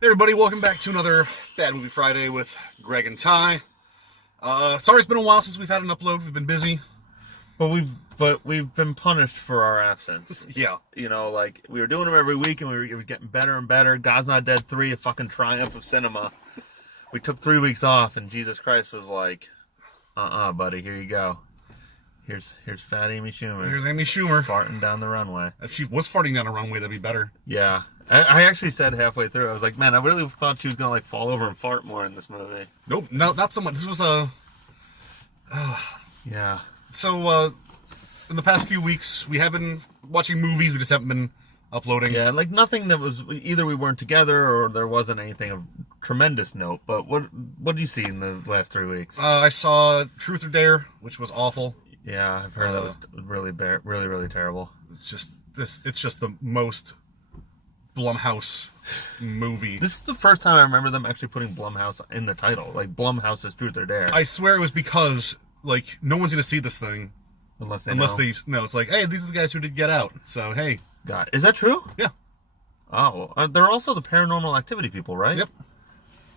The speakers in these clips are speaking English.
Hey everybody, welcome back to another Bad Movie Friday with Greg and Ty. Sorry it's been a while since we've had an upload. We've been busy. But we've been punished for our absence. Yeah. You know, like, we were doing them every week and we were getting better and better. God's Not Dead 3, a fucking triumph of cinema. We took 3 weeks off and Jesus Christ was like, buddy, here you go. Here's fat Amy Schumer. Here's Amy Schumer. Farting down the runway. If she was farting down a runway, that'd be better. Yeah. I actually said halfway through, I was like, man, I really thought she was going to, like, fall over and fart more in this movie. Nope, no, not so much. This was a... Yeah. So, in the past few weeks, we have been watching movies, we just haven't been uploading. Yeah, like, nothing that was... Either we weren't together or there wasn't anything of tremendous note. But what did you see in the last 3 weeks? I saw Truth or Dare, which was awful. Yeah, I've heard that was really really terrible. It's just the most Blumhouse movie. This is the first time I remember them actually putting Blumhouse in the title. Like, Blumhouse's Truth or Dare. I swear it was because, like, no one's gonna see this thing Unless they know. It's like, hey, these are the guys who did Get Out. So, hey. God, is that true? Yeah. Oh, they're also the Paranormal Activity people, right? Yep.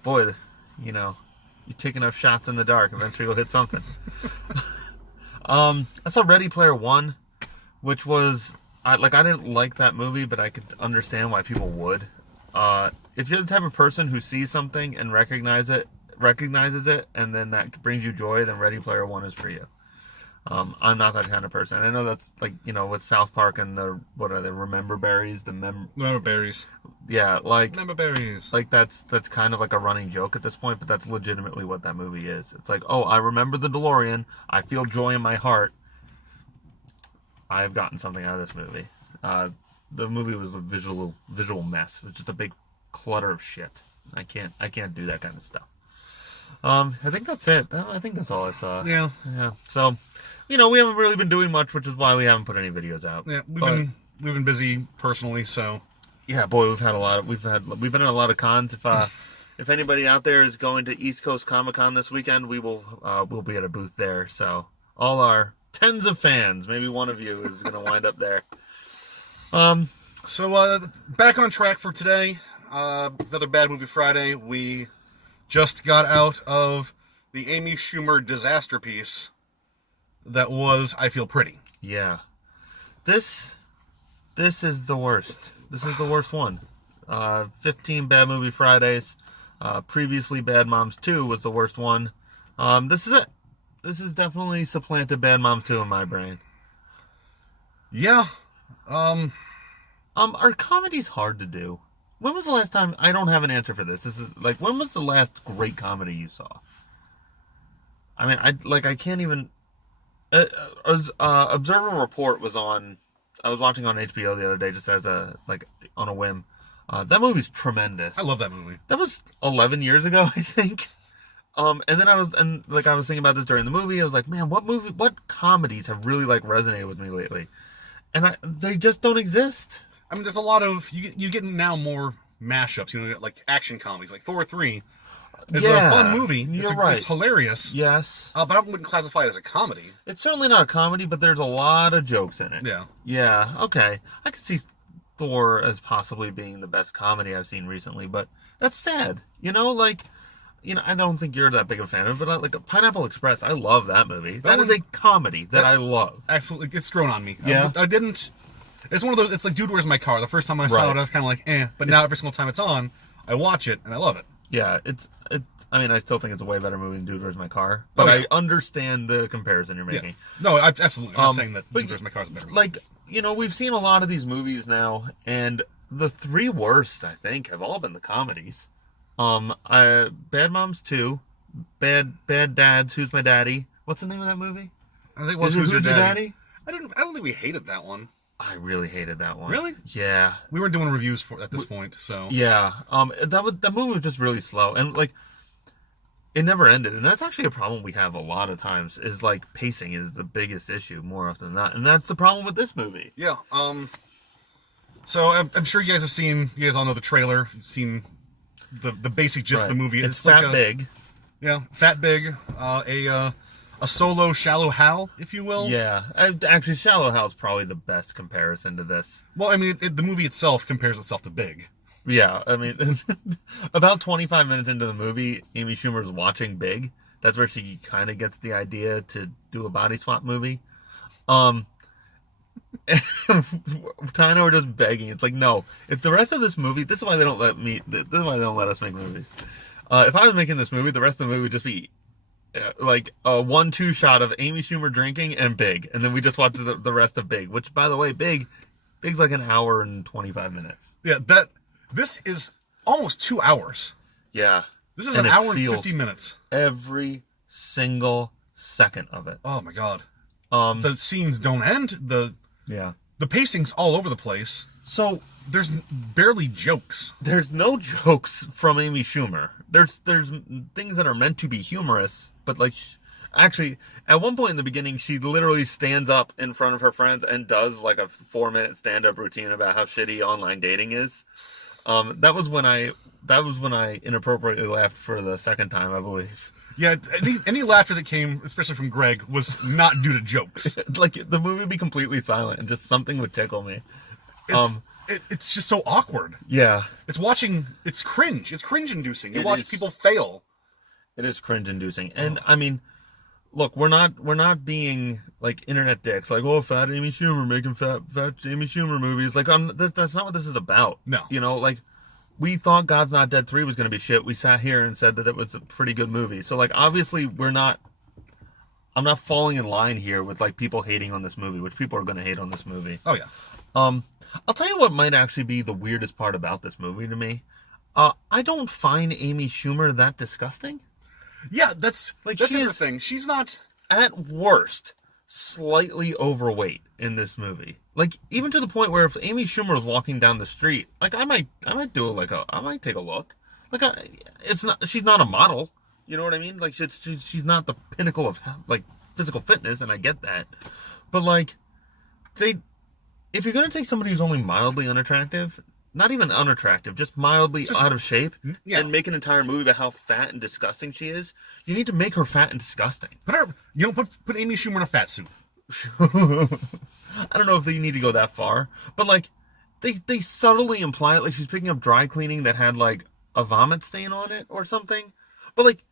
Boy, you know, you take enough shots in the dark, eventually you'll hit something. I saw Ready Player One, which was... I didn't like that movie, but I could understand why people would. If you're the type of person who sees something and recognizes it, and then that brings you joy, then Ready Player One is for you. I'm not that kind of person. I know that's, like, you know, with South Park and what are they, Remember Berries? Remember Berries. Yeah, like... Remember Berries. Like, that's kind of like a running joke at this point, but that's legitimately what that movie is. It's like, oh, I remember the DeLorean, I feel joy in my heart, I've gotten something out of this movie. The movie was a visual mess. It was just a big clutter of shit. I can't do that kind of stuff. I think that's it. I think that's all I saw. Yeah. Yeah. So, you know, we haven't really been doing much, which is why we haven't put any videos out. Yeah, we've been busy personally, so. Yeah, boy, we've been in a lot of cons. If anybody out there is going to East Coast Comic Con this weekend, we'll be at a booth there. So all our tens of fans, maybe one of you is going to wind up there. So back on track for today. Another Bad Movie Friday. We just got out of the Amy Schumer disaster piece that was I Feel Pretty. Yeah. This is the worst. This is the worst one. 15 Bad Movie Fridays. Previously Bad Moms 2 was the worst one. This is it. This is definitely supplanted Bad Moms 2 in my brain. Yeah. Are comedies hard to do? When was the last time... I don't have an answer for this. This is, like, when was the last great comedy you saw? I mean, I can't even... Observer Report was on... I was watching on HBO the other day just as on a whim. That movie's tremendous. I love that movie. That was 11 years ago, I think. And then I was thinking about this during the movie. I was like, man, what comedies have really, like, resonated with me lately? And they just don't exist. I mean, there's a lot of... You get now more mashups, you know, like action comedies, like Thor 3. It's a fun movie. You're right. It's hilarious. Yes. But I wouldn't classify it as a comedy. It's certainly not a comedy, but there's a lot of jokes in it. Yeah. Yeah, okay. I could see Thor as possibly being the best comedy I've seen recently, but that's sad. You know, like... You know, I don't think you're that big of a fan of it, but like Pineapple Express, I love that movie. That is a comedy that I love. Actually, it's grown on me. Yeah. I didn't... It's one of those... It's like Dude, Where's My Car? The first time I saw it, I was kind of like, eh. But now every single time it's on, I watch it, and I love it. Yeah, I mean, I still think it's a way better movie than Dude, Where's My Car? But I understand the comparison you're making. Yeah. No, absolutely. I'm not saying that Dude, Where's My Car is a better movie. Like, you know, we've seen a lot of these movies now, and the three worst, I think, have all been the comedies. Bad Moms 2, Bad Dads, Who's My Daddy? What's the name of that movie? I think it was Who's Your Daddy? I don't think we hated that one. I really hated that one. Really? Yeah. We weren't doing reviews for at this point, so. Yeah. That movie was just really slow, and like, it never ended, and that's actually a problem we have a lot of times. Is like pacing is the biggest issue more often than not, and that's the problem with this movie. Yeah. So I'm sure you guys have seen. You guys all know the trailer. You've seen the basic gist of the movie. It's Fat like Big. Yeah, Fat Big. A solo Shallow Hal, if you will. Yeah, actually, Shallow Hal's probably the best comparison to this. Well, I mean, the movie itself compares itself to Big. Yeah, I mean, about 25 minutes into the movie, Amy Schumer's watching Big. That's where she kind of gets the idea to do a body swap movie. Um, Ty and I were just begging. It's like, no. If the rest of this movie, this is why they don't let me. This is why they don't let us make movies. If I was making this movie, the rest of the movie would just be like a 1-2 shot of Amy Schumer drinking and Big, and then we just watch the rest of Big. Which, by the way, Big's like an hour and 25 minutes. Yeah, this is almost 2 hours. Yeah, This is an hour and 50 minutes. Every single second of it. Oh my god. The scenes don't end. The pacing's all over the place. So there's barely jokes. There's no jokes from Amy Schumer. There's things that are meant to be humorous, but like, actually, at one point in the beginning, she literally stands up in front of her friends and does like a 4-minute stand-up routine about how shitty online dating is. That was when I inappropriately laughed for the second time, I believe. Yeah, any laughter that came, especially from Greg, was not due to jokes. Like, the movie would be completely silent and just something would tickle me. It's just so awkward. Yeah. It's cringe. It's cringe-inducing. You It watch is. people fail. It is cringe-inducing. And, I mean, look, we're not being, like, internet dicks. Like, oh, fat Amy Schumer making fat Amy Schumer movies. Like, that's not what this is about. No. You know, like, we thought God's Not Dead 3 was going to be shit. We sat here and said that it was a pretty good movie. So, like, obviously, I'm not falling in line here with, like, people hating on this movie, which people are going to hate on this movie. Oh, yeah. I'll tell you what might actually be the weirdest part about this movie to me. I don't find Amy Schumer that disgusting. Yeah, that's the thing. She's not, at worst, slightly overweight in this movie. Like, even to the point where if Amy Schumer was walking down the street, like, I might take a look. Like, she's not a model. You know what I mean? Like, she's not the pinnacle of, like, physical fitness, and I get that. But, like, if you're going to take somebody who's only mildly unattractive, not even unattractive, just mildly out of shape, and make an entire movie about how fat and disgusting she is, you need to make her fat and disgusting. Put Amy Schumer in a fat suit. I don't know if they need to go that far, but, like, they subtly imply it, like she's picking up dry cleaning that had, like, a vomit stain on it or something. But, like,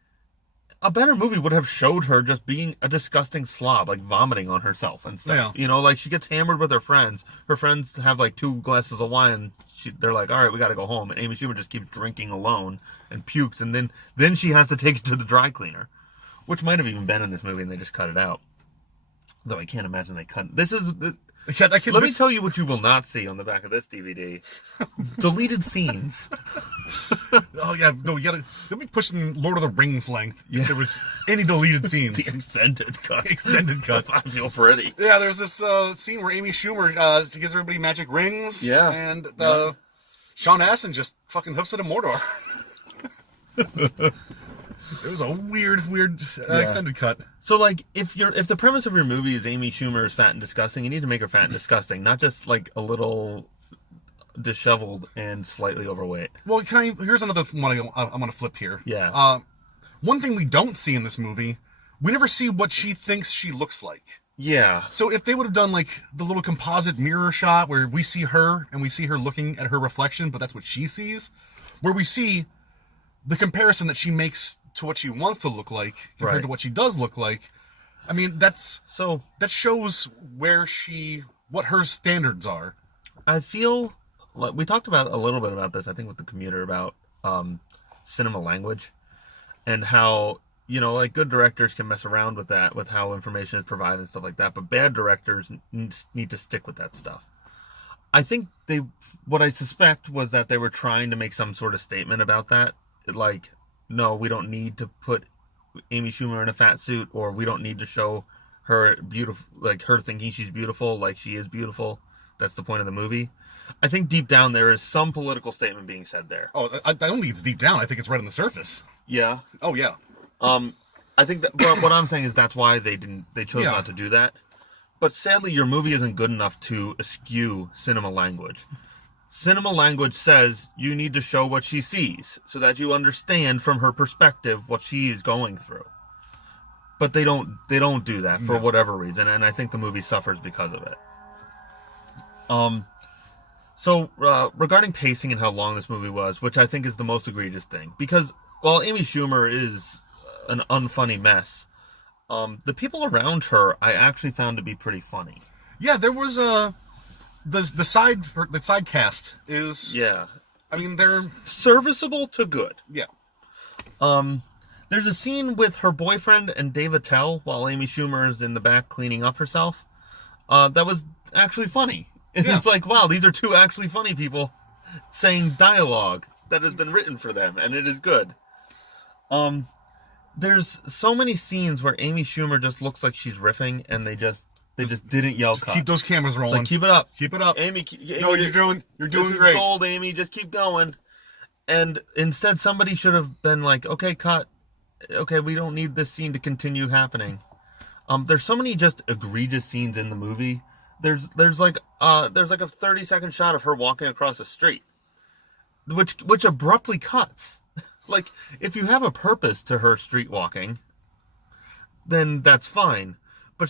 a better movie would have showed her just being a disgusting slob, like vomiting on herself and stuff. Yeah. You know, like, she gets hammered with her friends. Her friends have, like, 2 glasses of wine. They're like, all right, we got to go home. And Amy Schumer just keeps drinking alone and pukes. And then she has to take it to the dry cleaner, which might have even been in this movie and they just cut it out. Though I can't imagine they cut. Let me tell you what you will not see on the back of this DVD. Deleted scenes. Oh, yeah. No, you'll be pushing Lord of the Rings length if there was any deleted scenes. The extended cut. Extended cut. I feel pretty. Yeah, there's this scene where Amy Schumer gives everybody magic rings. Yeah. And Sean Astin just fucking hoofs it in Mordor. It was a weird extended cut. So, like, if the premise of your movie is Amy Schumer is fat and disgusting, you need to make her fat and disgusting, not just, like, a little disheveled and slightly overweight. Well, here's another one I'm going to flip here. Yeah. One thing we don't see in this movie, we never see what she thinks she looks like. Yeah. So if they would have done, like, the little composite mirror shot where we see her and we see her looking at her reflection, but that's what she sees, where we see the comparison that she makes to what she wants to look like compared to what she does look like. I mean, that shows what her standards are. I feel like we talked about a little bit about this, I think, with the commuter about cinema language and how, you know, like, good directors can mess around with that, with how information is provided and stuff like that, but bad directors need to stick with that stuff. I think what I suspect was that they were trying to make some sort of statement about that, like, no, we don't need to put Amy Schumer in a fat suit, or we don't need to show her beautiful, like, her thinking she's beautiful, like she is beautiful. That's the point of the movie. I think deep down there is some political statement being said there. Oh, I don't think it's deep down. I think it's right on the surface. Yeah. Oh, yeah. I think that what I'm saying is that's why they chose not to do that. But sadly, your movie isn't good enough to eschew cinema language. Cinema language says you need to show what she sees so that you understand from her perspective what she is going through. But they don't do that for whatever reason, and I think the movie suffers because of it. So, regarding pacing and how long this movie was, which I think is the most egregious thing, because while Amy Schumer is an unfunny mess, the people around her I actually found to be pretty funny. Yeah, there was the side cast is, Yeah. I mean, they're Serviceable to good. yeah. There's a scene with her boyfriend and Dave Attell while Amy Schumer is in the back cleaning up herself. That was actually funny. Yeah. It's like, wow, these are two actually funny people saying dialogue that has been written for them, and it is good. There's so many scenes where Amy Schumer just looks like she's riffing, and they just didn't yell cut. Keep those cameras It's rolling. like, keep it up. Keep it up. Amy, No, you're doing this is great. gold, Amy. Just keep going. And instead, somebody should have been like, okay, cut. Okay, we don't need this scene to continue happening. There's so many just egregious scenes in the movie. There's like a 30-second shot of her walking across the street, which abruptly cuts. Like, if you have a purpose to her street walking, then that's fine. But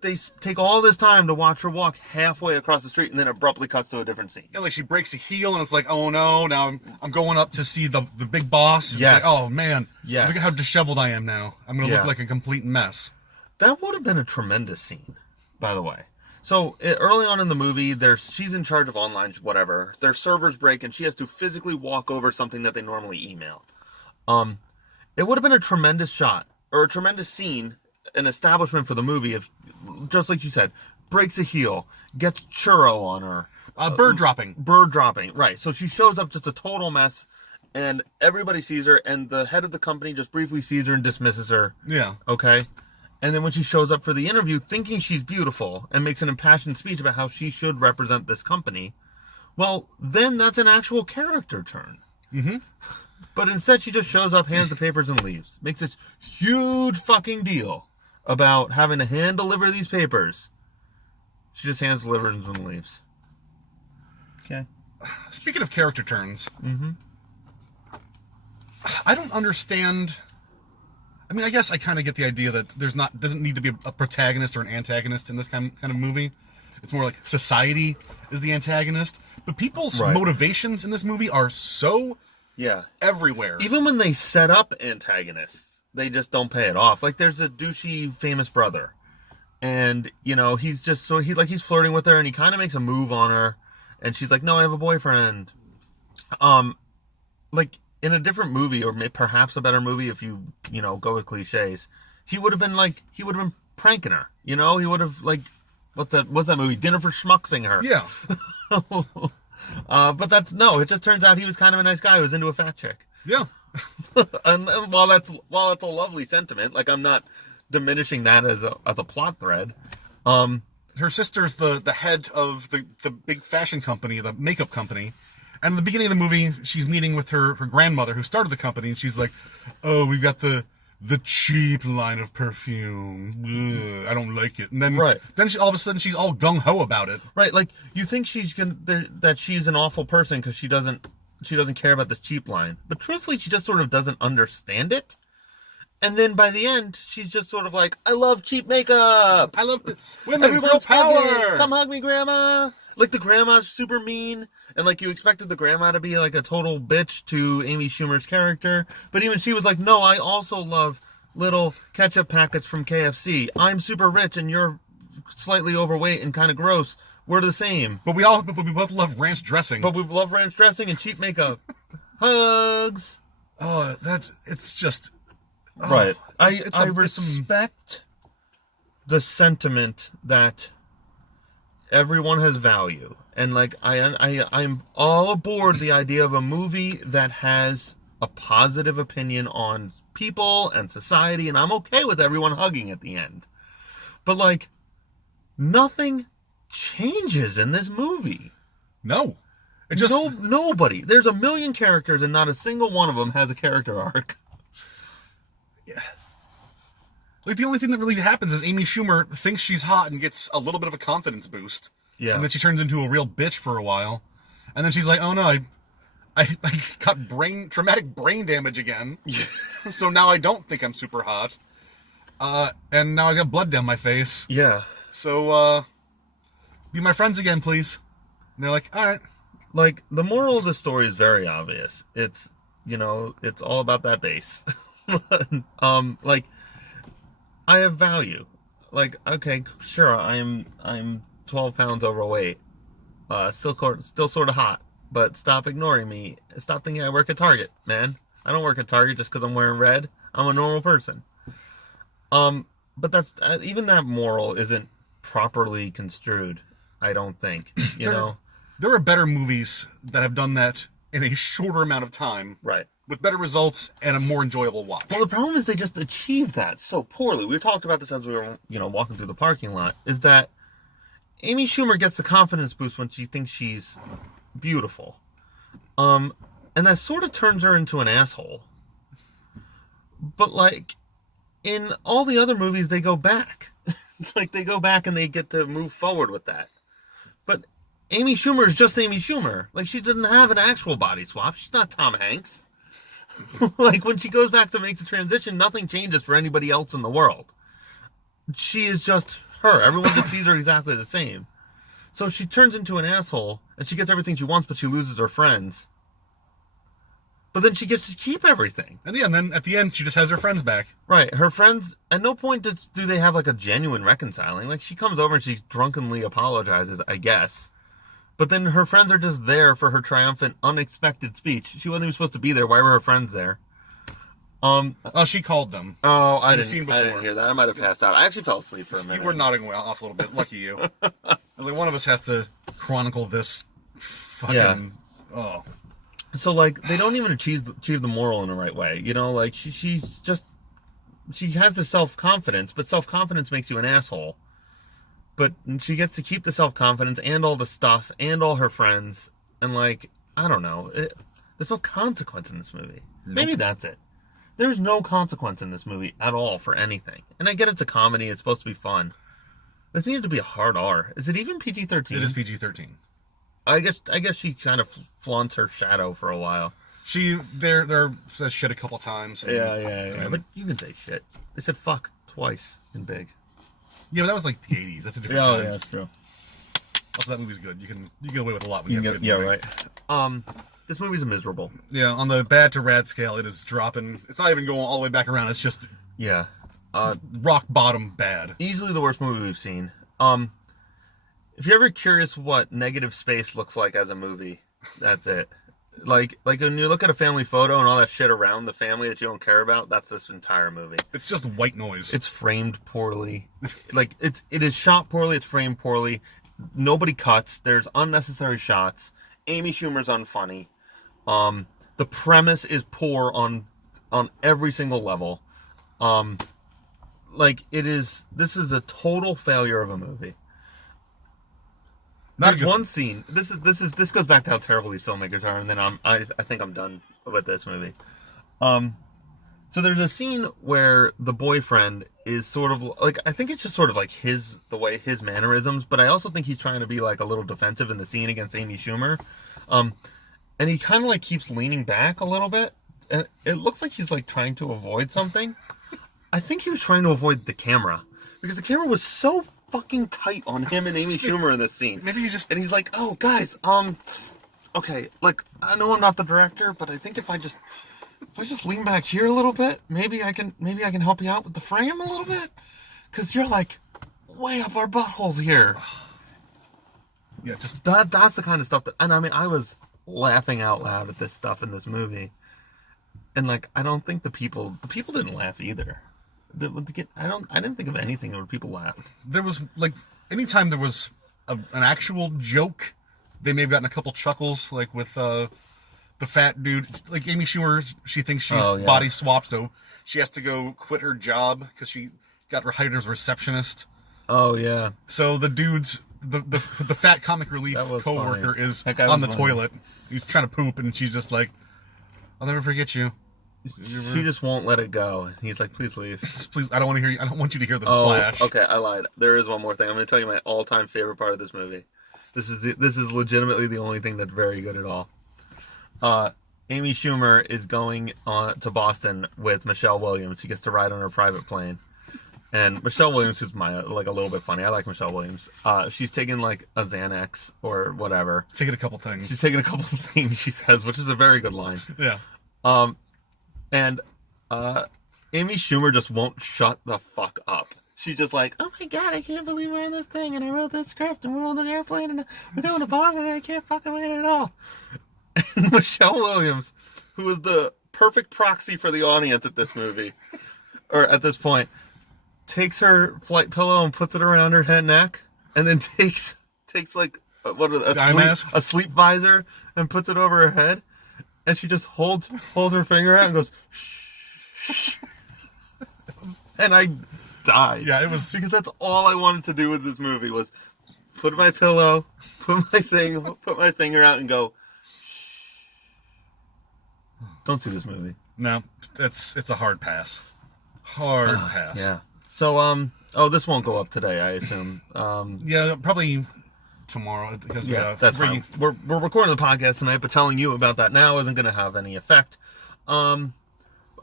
they take all this time to watch her walk halfway across the street, and then abruptly cuts to a different scene. Yeah, like she breaks a heel, and it's like, oh no, now I'm going up to see the big boss. And Yes. it's like, oh man. Yes. Look at how disheveled I am now. I'm gonna Yeah. look like a complete mess. That would have been a tremendous scene, by the way. So early on in the movie, she's in charge of online whatever. Their servers break, and she has to physically walk over something that they normally email. It would have been a tremendous shot or a tremendous scene, an establishment for the movie if, just like you said, breaks a heel, gets churro on her, Bird dropping. right? So she shows up just a total mess, and everybody sees her, and the head of the company just briefly sees her and dismisses her. Yeah. Okay. And then when she shows up for the interview thinking she's beautiful and makes an impassioned speech about how she should represent this company, well, then that's an actual character turn. Mm-hmm. But instead she just shows up, hands the papers, and leaves. Makes this huge fucking deal about having to hand deliver these papers. She just hands delivers and leaves. Okay. Speaking of character turns, Mm-hmm. I don't understand. I mean, I guess I kind of get the idea that doesn't need to be a protagonist or an antagonist in this kind of movie. It's more like society is the antagonist. But people's Right. motivations in this movie are so Yeah. everywhere. Even when they set up antagonists, they just don't pay it off. Like, there's a douchey famous brother, and he's just he's flirting with her, and he kind of makes a move on her, and she's like, "No, I have a boyfriend." Like in a different movie, or perhaps a better movie, if you go with cliches, he would have been pranking her. He would have what's that movie? Dinner for Schmucksing her. Yeah. But it just turns out he was kind of a nice guy who was into a fat chick. Yeah. And while that's a lovely sentiment, like, I'm not diminishing that as a plot thread. Her sister's the head of the big fashion company, the makeup company. And at the beginning of the movie, she's meeting with her grandmother who started the company, and she's like, "Oh, we've got the cheap line of perfume. Ugh, I don't like it." And then, Right. then all of a sudden, she's all gung ho about it. Right, like, you think that she's an awful person because she doesn't care about the cheap line, but truthfully, she just sort of doesn't understand it. And then by the end, she's just sort of like, "I love cheap makeup. I love women, girl Everyone's power. hugging. Come hug me, grandma." Like, the grandma's super mean, and like, you expected the grandma to be like a total bitch to Amy Schumer's character, but even she was like, "No, I also love little ketchup packets from KFC. I'm super rich and you're slightly overweight and kind of gross. We're the same. But we both love ranch dressing. But we love ranch dressing and cheap makeup." Hugs. Oh, it's just Right. I it's a- respect the sentiment that everyone has value, and like, I'm all aboard the idea of a movie that has a positive opinion on people and society, and I'm okay with everyone hugging at the end. But like, nothing changes in this movie. No. It just Nobody. There's a million characters, and not a single one of them has a character arc. like the only thing that really happens is Amy Schumer thinks she's hot and gets a little bit of a confidence boost. Yeah. And then she turns into a real bitch for a while. And then she's like, "Oh no, I got traumatic brain damage again." So now I don't think I'm super hot. And now I got blood down my face. Yeah. So be my friends again, please. And they're like, all right. Like, the moral of the story is very obvious. It's, it's all about that bass. Like, I have value. Like, okay, sure, I'm 12 pounds overweight. Still sort of hot. But stop ignoring me. Stop thinking I work at Target, man. I don't work at Target just because I'm wearing red. I'm a normal person. But that's even that moral isn't properly construed. I don't think. There are better movies that have done that in a shorter amount of time, Right. with better results and a more enjoyable watch. Well, the problem is they just achieved that so poorly. We talked about this as we were, walking through the parking lot. Is that Amy Schumer gets the confidence boost when she thinks she's beautiful, and that sort of turns her into an asshole. But like in all the other movies, they go back, like they go back and they get to move forward with that. But Amy Schumer is just Amy Schumer. Like, she doesn't have an actual body swap. She's not Tom Hanks. Like, when she goes back to make the transition, nothing changes for anybody else in the world. She is just her. Everyone just sees her exactly the same. So she turns into an asshole, and she gets everything she wants, but she loses her friends. But then she gets to keep everything. And then at the end, she just has her friends back. Right. Her friends, at no point do they have, like, a genuine reconciling. Like, she comes over and she drunkenly apologizes, I guess. But then her friends are just there for her triumphant, unexpected speech. She wasn't even supposed to be there. Why were her friends there? She called them. Oh, I You've seen didn't before. hear that. I might have passed out. I actually fell asleep for a minute. You were nodding off a little bit. Lucky you. I was like, one of us has to chronicle this fucking... Yeah. Oh. So, like, they don't even achieve the moral in the right way. Like, she has the self-confidence, but self-confidence makes you an asshole. But she gets to keep the self-confidence and all the stuff and all her friends. And, like, I don't know. There's no consequence in this movie. Nope. Maybe that's it. There's no consequence in this movie at all for anything. And I get it's a comedy. It's supposed to be fun. This needed to be a hard R. Is it even PG-13? It is PG-13. I guess she kind of flaunts her shadow for a while. There says shit a couple times. Yeah. But you can say shit. They said fuck twice in Big. Yeah, but that was like the 80s. That's a different time. that's true. Also, that movie's good. You can get away with a lot when you have a good Yeah, movie. right. This movie's miserable. Yeah, on the bad to rad scale, it is dropping. It's not even going all the way back around. It's just Yeah. rock bottom bad. Easily the worst movie we've seen. If you're ever curious what negative space looks like as a movie, that's it. Like when you look at a family photo and all that shit around the family that you don't care about, that's this entire movie. It's just white noise. It's framed poorly. Like, it is shot poorly, it's framed poorly. Nobody cuts. There's unnecessary shots. Amy Schumer's unfunny. The premise is poor on every single level. This is a total failure of a movie. There's one scene. This goes back to how terrible these filmmakers are, and then I think I'm done with this movie. So there's a scene where the boyfriend is sort of like, I think it's just sort of like his mannerisms, but I also think he's trying to be like a little defensive in the scene against Amy Schumer. And he kind of like keeps leaning back a little bit, and it looks like he's like trying to avoid something. I think he was trying to avoid the camera, because the camera was so fucking tight on him and Amy Schumer in this scene. Maybe you just... And he's like, oh, guys, okay, like, I know I'm not the director, but I think if I just lean back here a little bit, maybe I can help you out with the frame a little bit, because you're like way up our buttholes here. Yeah, just... That's the kind of stuff that, and I mean, I was laughing out loud at this stuff in this movie. And like, I don't think the people didn't laugh either. I didn't think of anything where people laughed. There was, like, anytime there was an actual joke, they may have gotten a couple chuckles, like with the fat dude. Like, Amy Schumer, she thinks she's body swapped, so she has to go quit her job because she got hired as a receptionist. Oh, yeah. So the dude's, the fat comic relief coworker is on the toilet. He's trying to poop, and she's just like, I'll never forget you. She just won't let it go. He's like, please leave. Please, I don't want to hear you. I don't want you to hear the splash. Okay, I lied. There is one more thing. I'm going to tell you my all-time favorite part of this movie. This is legitimately the only thing that's very good at all. Amy Schumer is going to Boston with Michelle Williams. She gets to ride on her private plane. And Michelle Williams is like a little bit funny. I like Michelle Williams. She's taking like a Xanax or whatever. Taking a couple things. She's taking a couple things, she says, which is a very good line. Yeah. And Amy Schumer just won't shut the fuck up. She's just like, oh my god, I can't believe we're in this thing, and I wrote this script, and we're on the airplane, and we're going to Boston, and I can't fucking wait at all. And Michelle Williams, who is the perfect proxy for the audience at this movie, or at this point, takes her flight pillow and puts it around her head and neck, and then takes like a sleep visor and puts it over her head, and she just holds her finger out and goes, shh. And I died. Yeah, it was because that's all I wanted to do with this movie was put my pillow, put my finger out and go, shh. Don't see this movie. No, it's a hard pass. Hard pass. Yeah. So this won't go up today, I assume. Yeah, probably tomorrow because that's fine. We're recording the podcast tonight, but telling you about that now isn't going to have any effect.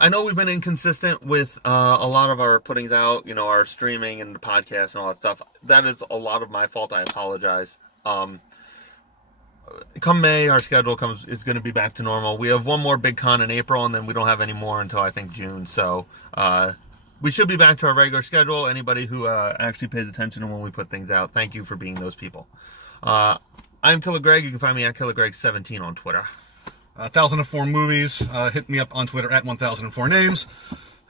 I know we've been inconsistent with a lot of our puttings out, our streaming and the podcast and all that stuff. That is a lot of my fault. I apologize. Come May, our schedule is going to be back to normal. We have one more big con in April, and then we don't have any more until I think June. So we should be back to our regular schedule. Anybody who actually pays attention to when we put things out, thank you for being those people. I'm Killer Greg. You can find me at KillerGreg17 on Twitter. 1004 Movies. Hit me up on Twitter at 1004 Names.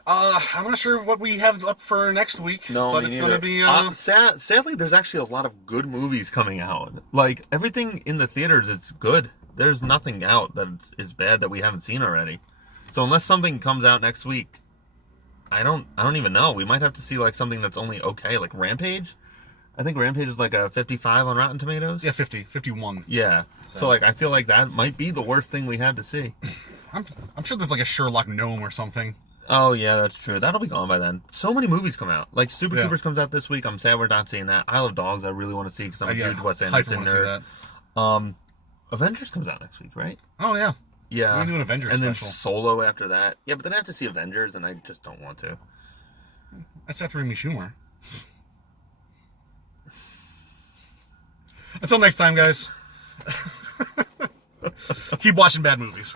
I'm not sure what we have up for next week. No, but it's going to be. Sadly, there's actually a lot of good movies coming out. Like everything in the theaters, it's good. There's nothing out that is bad that we haven't seen already. So unless something comes out next week, I don't even know. We might have to see like something that's only okay, like Rampage. I think Rampage is like a 55 on Rotten Tomatoes. Yeah, 51. Yeah. So like I feel like that might be the worst thing we have to see. I'm sure there's like a Sherlock Gnome or something. Oh yeah, that's true. That'll be gone by then. So many movies come out. Like Super Troopers comes out this week. I'm sad we're not seeing that. Isle of Dogs I really want to see because I'm a huge Wes Anderson nerd. Avengers comes out next week, right? Oh yeah. Yeah. We're doing an Avengers and special. Then Solo after that. Yeah, but then I have to see Avengers, and I just don't want to. That's after Amy Schumer. Until next time, guys. Keep watching bad movies.